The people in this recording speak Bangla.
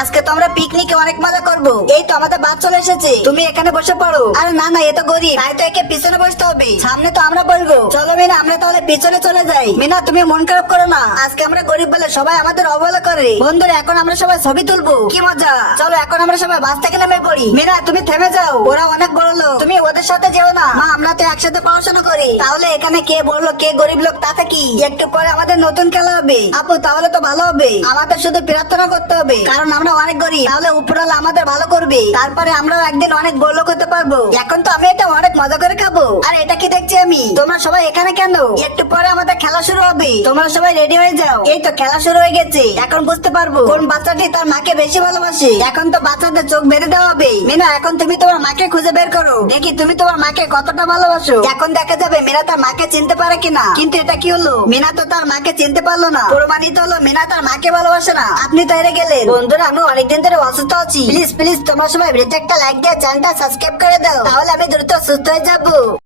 আজকে তো আমরা পিকনিকে অনেক মজা করবো। এই তো আমাদের বাস চলে এসেছে, তুমি এখানে বসে পড়ো। আরে না না, এ তো গরিব, তাই তো একে পিছনে বসতে হবে, সামনে তো আমরা বলবো। চলো মিনা, আমরা তাহলে পিছনে চলে যাই। মিনা তুমি মন খারাপ করো না, আজকে আমরা গরিব বলে সবাই আমাদের অবহেলা করে। বন্ধুরা এখন আমরা সবাই ছবি তুলবো, কি মজা। চলো এখন আমরা সবাই বাস থেকে নেমে পড়ি। মিনা তুমি থেমে যাও, ওরা অনেক বড় লোক, তুমি ওদের সাথে যেও না। মা আমরা তো একসাথে পড়াশোনা করি, তাহলে এখানে কে বড় লোক কে গরিব লোক তাতে কি, একটু পরে আমাদের নতুন খেলা হবে। আপু তাহলে তো ভালো হবে, আমাদের শুধু প্রার্থনা করতে হবে, কারণ আমরা অনেক গরিব, তাহলে উপরওয়ালা আমাদের ভালো করবে, তারপরে আমরাও একদিন অনেক বড় লোক হতে পারবো। এখন তো আমি এটা অনেক মজা করে খাবো। আর এটা কি দেখছি আমি, তোমরা সবাই এখানে কেন? একটু পরে আমাদের খেলা শুরু হবে, তোমরা সবাই রেডি হয়ে যাও। এই তো খেলা শুরু হয়ে গেছে, এখন বুঝতে পারবো কোন বাচ্চাটি তার মাকে বেশি ভালোবাসে। এখন তো বাচ্চাদের চোখ বেঁধে দেওয়া হবে। মিনা এখন তুমি তোমার মাকে খুঁজে বের করো, দেখি তুমি তোমার মাকে কতটা ভালোবাসো। এখন দেখা যাবে মিনা তার মাকে চিনতে পারে কিনা। কিন্তু এটা কি হলো, মিনা তো তার মাকে চিনতে পারলো না, প্রমাণিত হলো মিনা তার মাকে ভালোবাসে না। আপনি তো হেরে গেলেন। বন্ধুরা আমি অনেকদিন ধরে অসুস্থ আছি, প্লিজ প্লিজ তোমরা সবাই ভিডিওতে একটা লাইক দিয়ে চ্যানেলটা সাবস্ক্রাইব করে দাও, তাহলে আমি দ্রুত সুস্থ হয়ে যাবো।